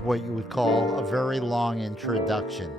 is what you would call a very long introduction.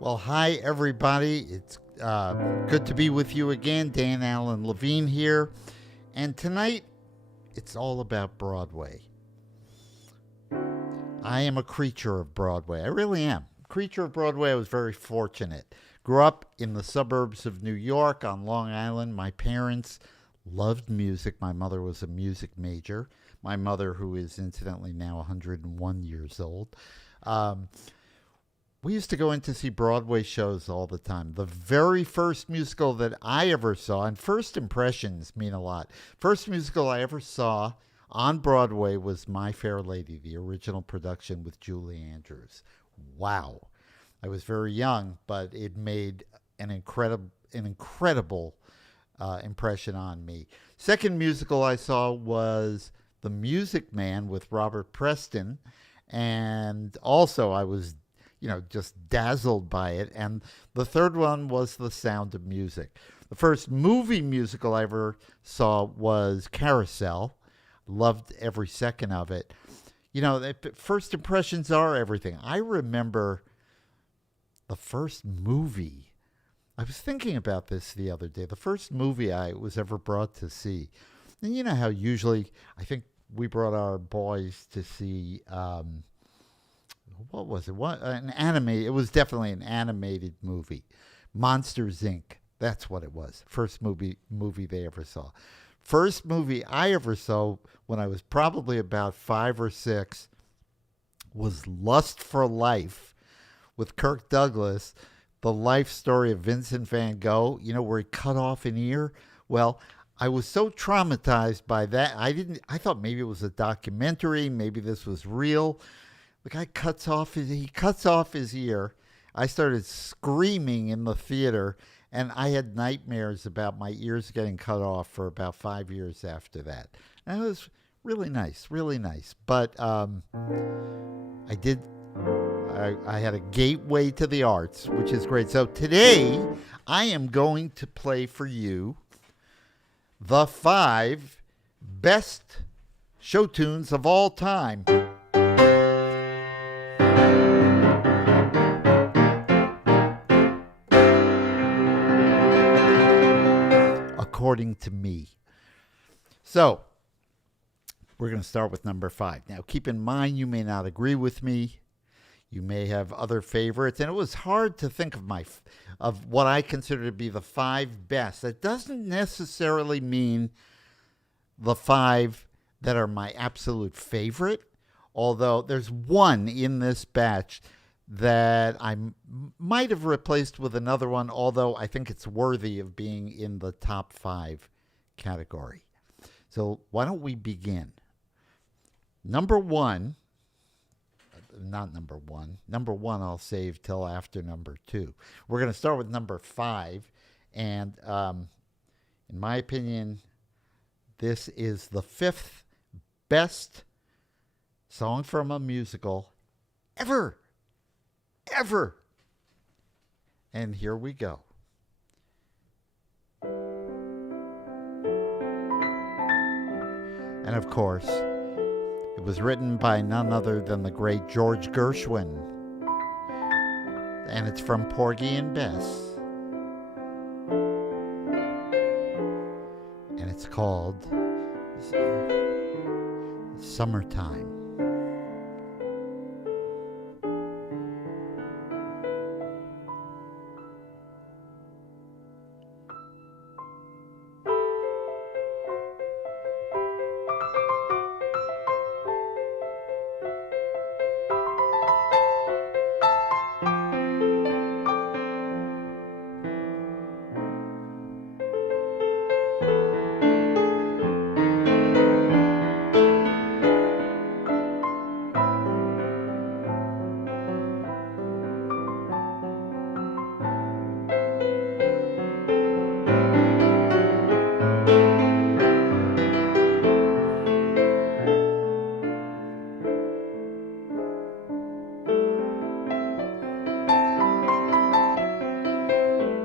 Well, hi, everybody. It's good to be with you again. Dan Allen Levine here. And tonight, it's all about Broadway. I am a creature of Broadway. I really am. Creature of Broadway, I was very fortunate. Grew up in the suburbs of New York on Long Island. My parents loved music. My mother was a music major. My mother, who is incidentally now 101 years old, we used to go in to see Broadway shows all the time. The very first musical that I ever saw, and first impressions mean a lot. First musical I ever saw on Broadway was My Fair Lady, the original production with Julie Andrews. Wow. I was very young, but it made an incredible impression on me. Second musical I saw was The Music Man with Robert Preston, and also I was just dazzled by it. And the third one was The Sound of Music. The first movie musical I ever saw was Carousel. Loved every second of it. First impressions are everything. I remember the first movie. I was thinking about this the other day. The first movie I was ever brought to see. And you know how usually, I think we brought our boys to see, what was it? It was definitely an animated movie. Monsters, Inc. That's what it was. First movie they ever saw. First movie I ever saw when I was probably about 5 or 6 was Lust for Life with Kirk Douglas, the life story of Vincent van Gogh, where he cut off an ear. Well, I was so traumatized by that. I thought maybe it was a documentary, maybe this was real. The guy cuts off his ear. I started screaming in the theater, and I had nightmares about my ears getting cut off for about 5 years after that. And it was really nice, really nice. But I had a gateway to the arts, which is great. So today, I am going to play for you the 5 best show tunes of all time. According to me. So, we're going to start with number 5. Now, keep in mind, you may not agree with me. You may have other favorites. And it was hard to think of what I consider to be the 5 best. That doesn't necessarily mean the 5 that are my absolute favorite. Although there's one in this batch that I might have replaced with another one, although I think it's worthy of being in the top 5 category. So why don't we begin? Number 1, not number 1. Number 1 I'll save till after number 2. We're going to start with number 5, and in my opinion, this is the 5th best song from a musical ever. ever. And here we go. And of course, it was written by none other than the great George Gershwin. And it's from Porgy and Bess. And it's called Summertime.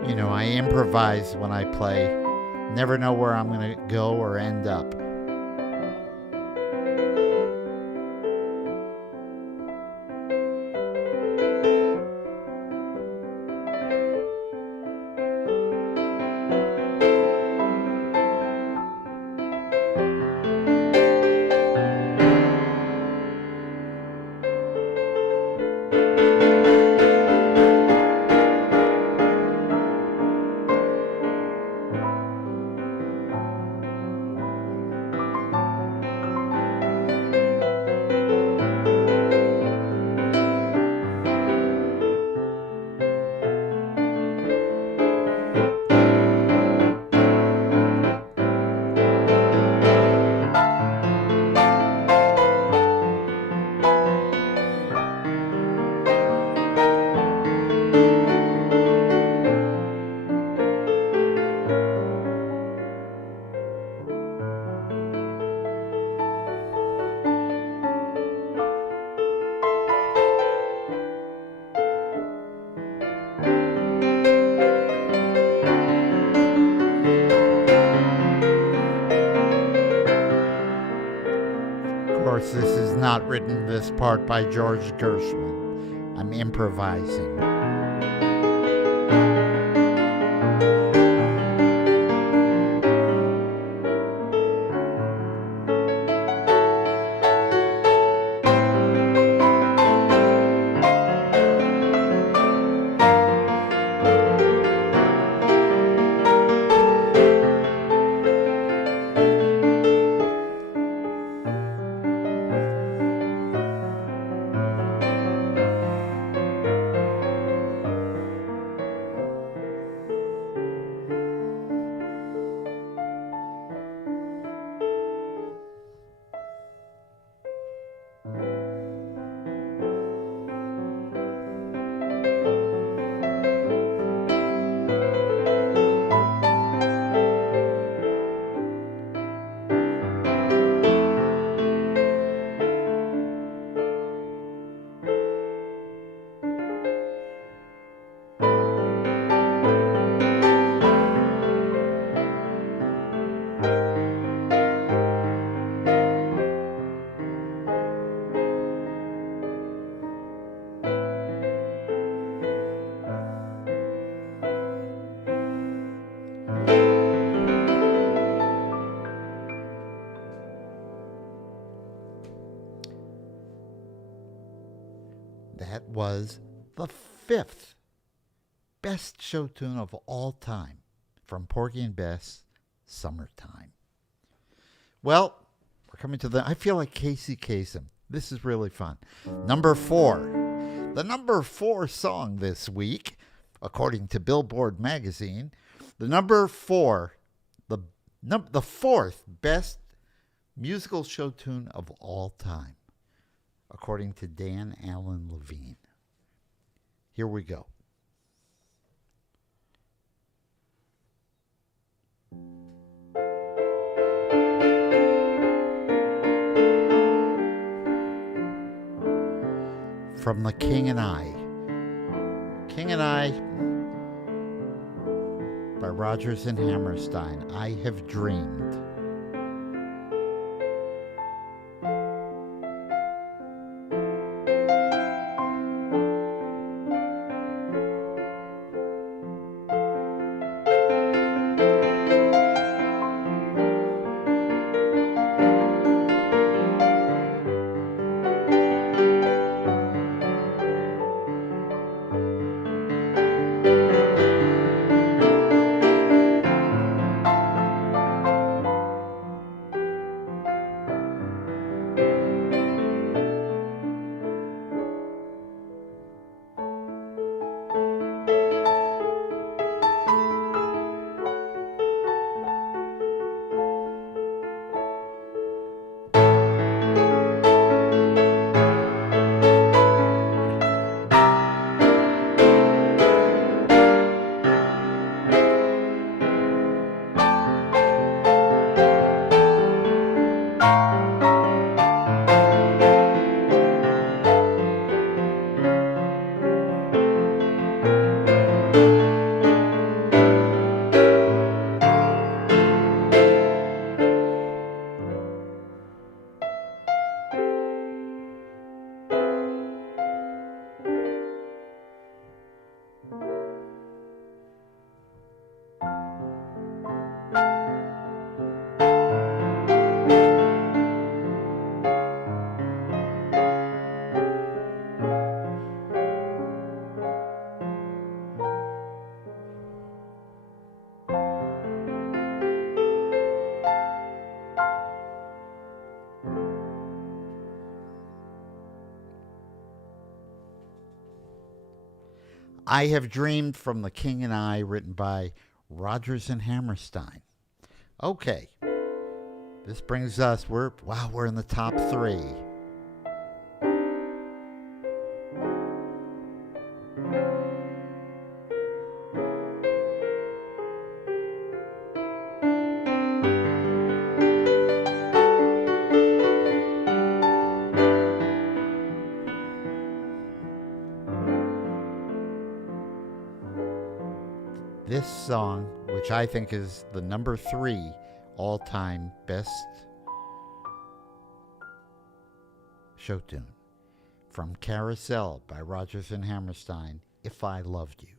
You know, I improvise when I play. Never know where I'm going to go or end up. Of course, this is not written, this part, by George Gershwin. I'm improvising. That was the 5th best show tune of all time from Porgy and Bess, Summertime. Well, we're coming to I feel like Casey Kasem. This is really fun. Number 4. The number 4 song this week, according to Billboard magazine, the number 4, the 4th best musical show tune of all time, according to Dan Allen Levine. Here we go. From The King and I, King and I by Rodgers and Hammerstein. I have dreamed. I Have Dreamed from The King and I, written by Rodgers and Hammerstein. Okay, this brings us, we're in the top 3. This song, which I think is the number 3 all-time best show tune, from Carousel by Rodgers and Hammerstein, If I Loved You.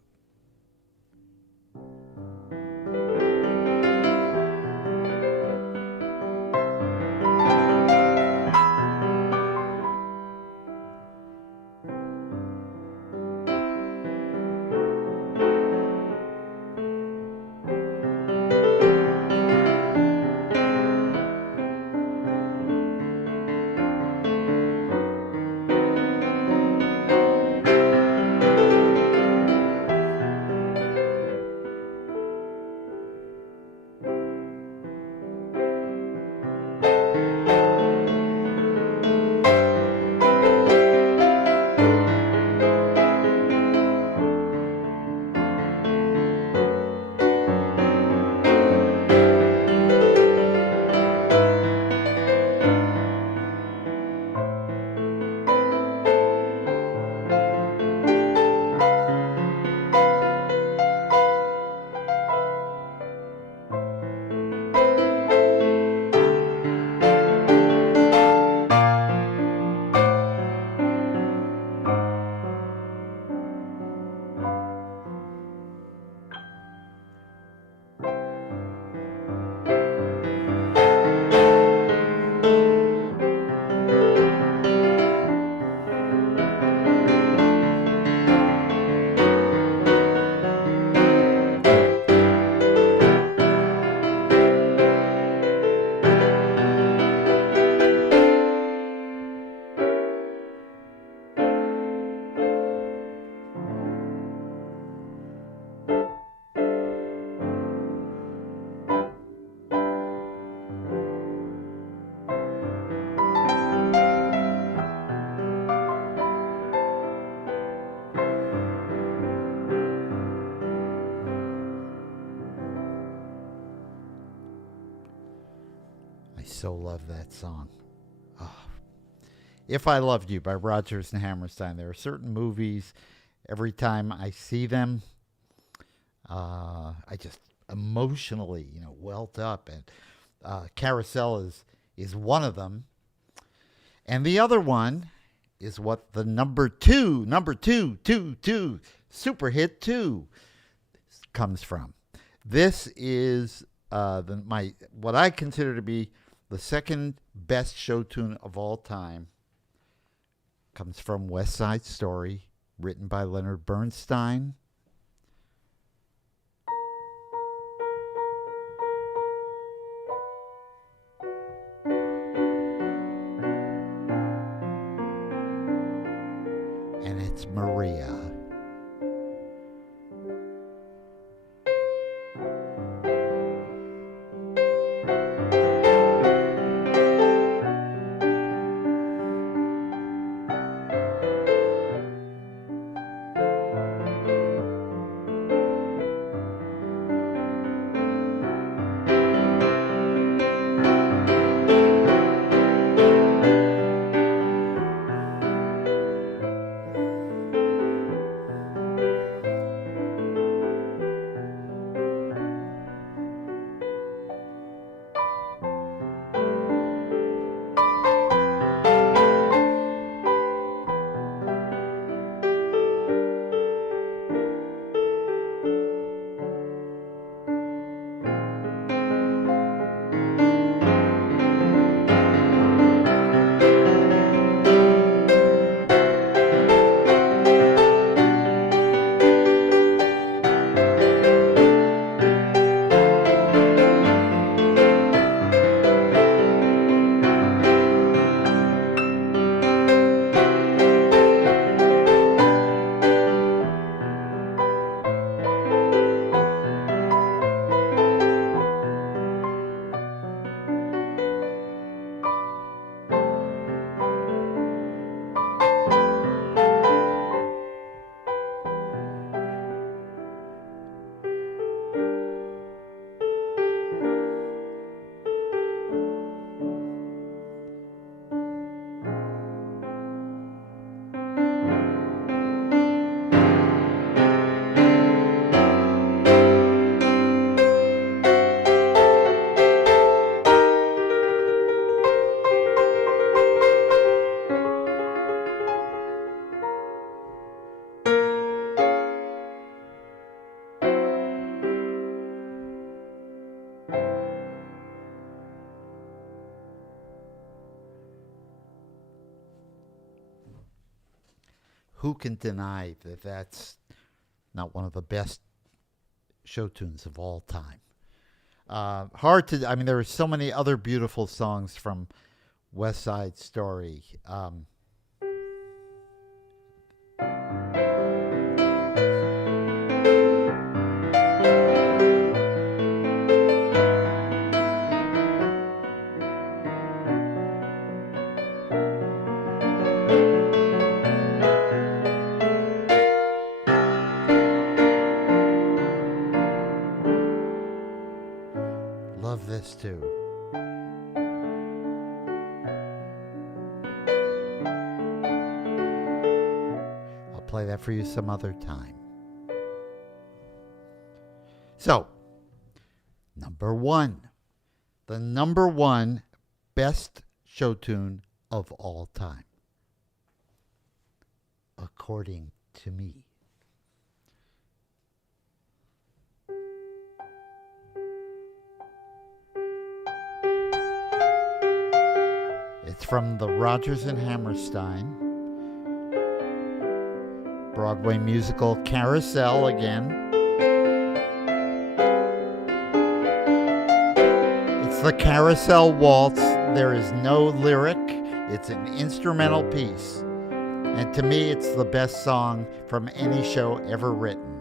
So love that song. Oh. If I Loved You by Rodgers and Hammerstein. There are certain movies Every time I see them, I just emotionally, welt up. And Carousel is one of them. And the other one is what the number two, super hit two comes from. This is what I consider to be the second best show tune of all time. Comes from West Side Story, written by Leonard Bernstein. And it's Maria. Who can deny that that's not one of the best show tunes of all time? Hard to, I mean, there are so many other beautiful songs from West Side Story. Love this too. I'll play that for you some other time. So, number one. The number one best show tune of all time. According to me. It's from the Rodgers and Hammerstein Broadway musical Carousel again. It's the Carousel Waltz. There is no lyric. It's an instrumental piece. And to me, it's the best song from any show ever written.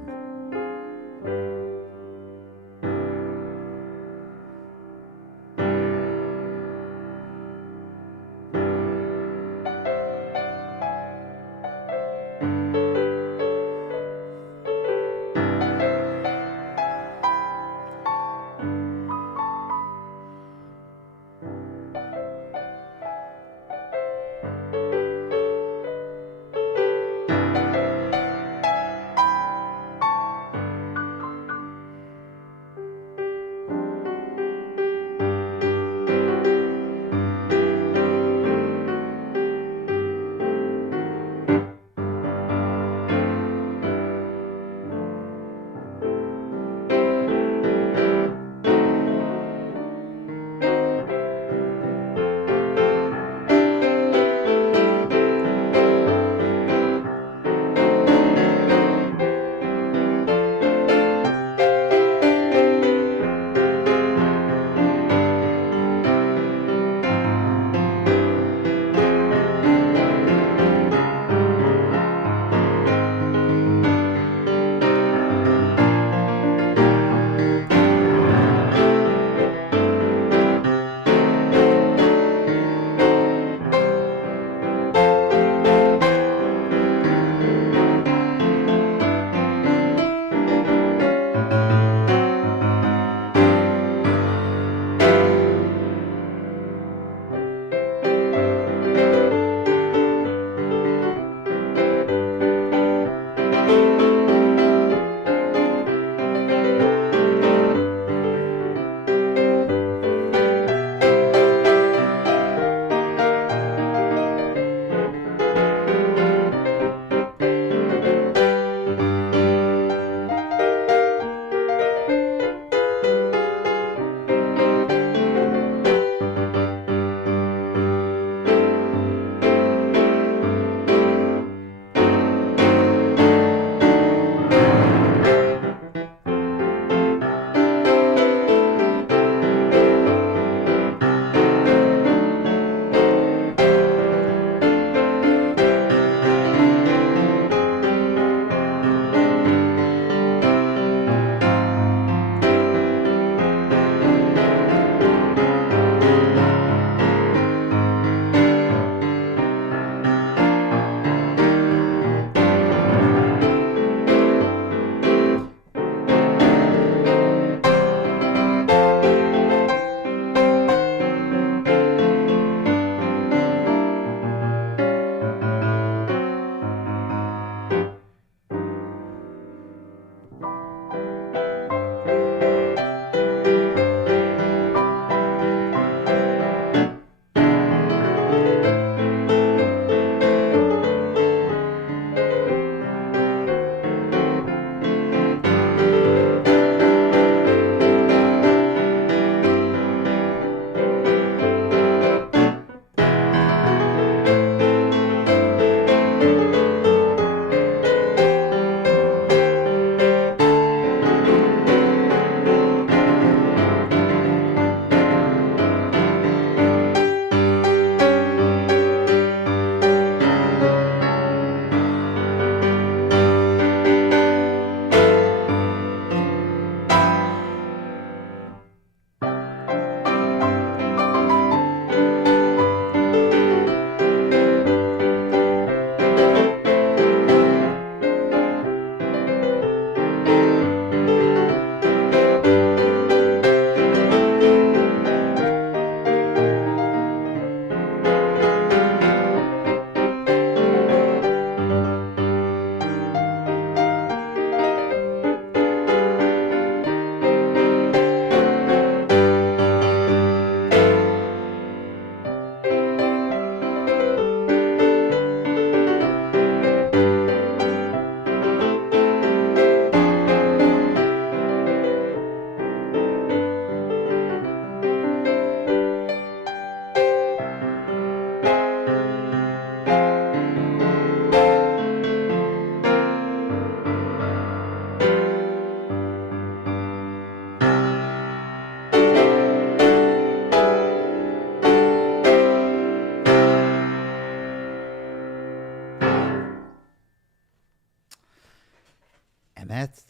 that's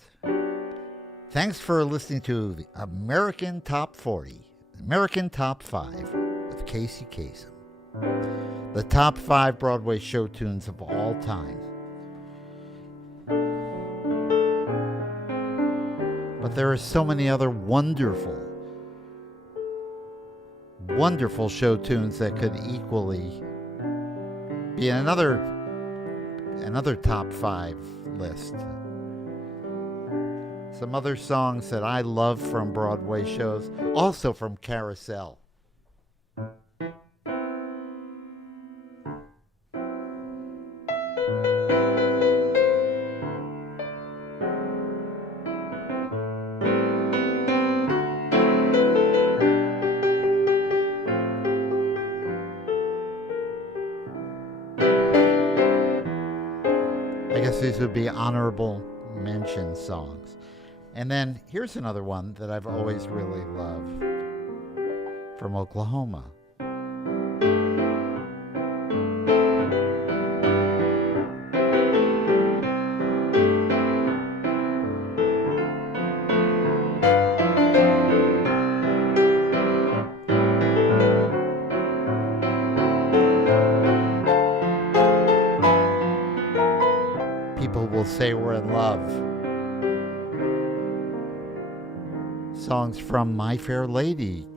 thanks for listening to the American Top 40, American Top 5 with Casey Kasem. The top 5 Broadway show tunes of all time. But there are so many other wonderful show tunes that could equally be in another top 5 list. Some other songs that I love from Broadway shows, also from Carousel. I guess these would be honorable mention songs. And then here's another one that I've always really loved from Oklahoma. People Will Say We're in Love. Songs from My Fair Lady.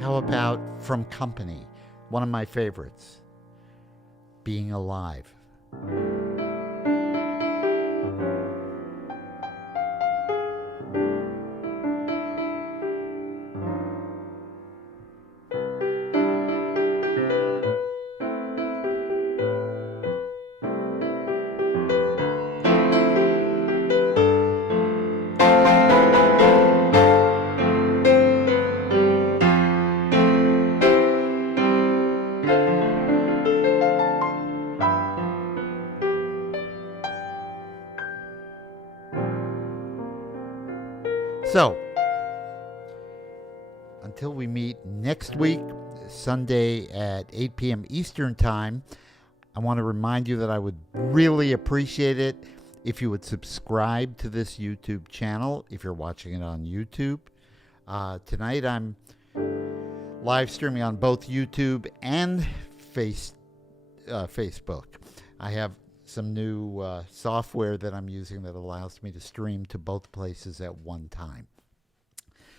How about from Company? One of my favorites, Being Alive. So, until we meet next week, Sunday at 8 p.m. Eastern Time, I want to remind you that I would really appreciate it if you would subscribe to this YouTube channel if you're watching it on YouTube. Tonight I'm live streaming on both YouTube and Facebook. I have some new software that I'm using that allows me to stream to both places at one time.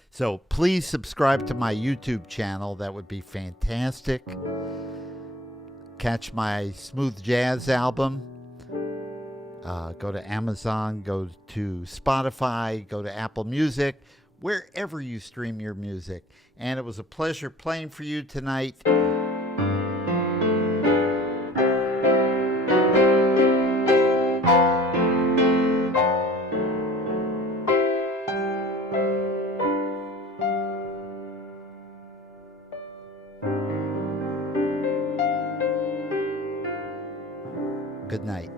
So please subscribe to my YouTube channel. That would be fantastic. Catch my smooth jazz album. Go to Amazon, go to Spotify, go to Apple Music, wherever you stream your music. And it was a pleasure playing for you tonight. Good night.